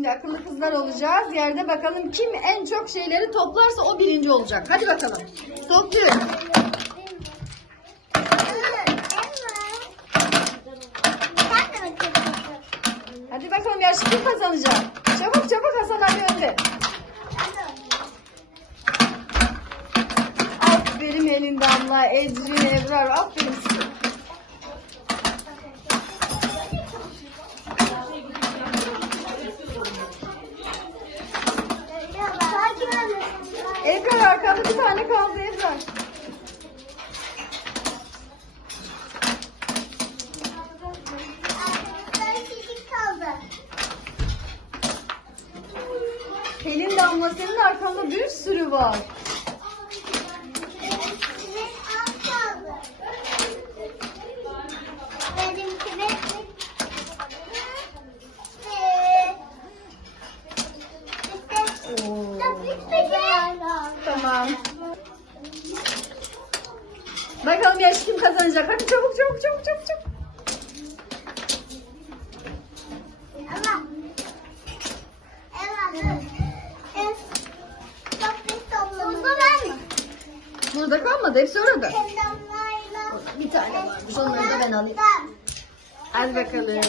Şimdi akıllı kızlar olacağız. Yerde bakalım kim en çok şeyleri toplarsa o birinci olacak. Hadi bakalım. Topluyorum. Hadi bakalım yarışı kim kazanacak? Çabuk çabuk Hasan Ali önde. Aferin Elin Damla, Ecrin, Ebrar. Aferin size. Ebrar arkanda bir tane kaldı Ebrar. Pelin Damla senin arkanda bir sürü var. Tamam. Bakalım yarış kim kazanacak? Hadi çabuk çabuk çabuk çabuk Burada kalmadı. Hepsi orada. Bir tane varmış. Onları da ben alayım. Hadi bakalım.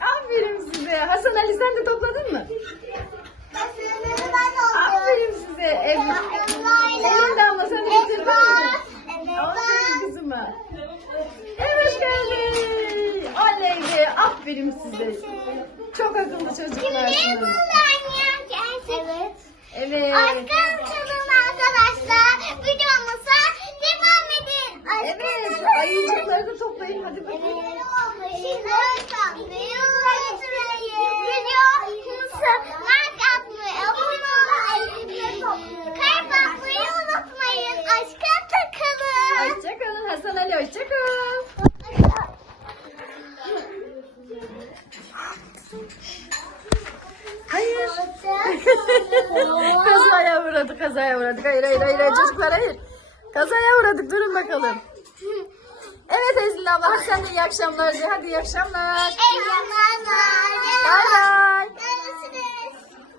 Aferin size. Hasan Ali sen de topladın mı? Kasırları ben aldım. Aferin size. Evet. Elin damla sen de getirdin mi? Aferin kızıma. Evet geldi. Oley be. Aferin size. Çok akıllı çocuklarsınız. Evet. Evet. Arkadaşlarım arkadaşlar videomuza devam edin. Evet. Ayıcıkları da toplayın. Hadi bakalım. Hoşçakalın Hasan Ali. Hoşçakal. Hayır. kazaya uğradık, kazaya uğradık. Hayır, hayır, hayır, hayır. çocuklar hayır. Kazaya uğradık, durun bakalım. Evet Ezgi abla, hadi sen de iyi akşamlar de. Hadi iyi akşamlar. Eyvallah.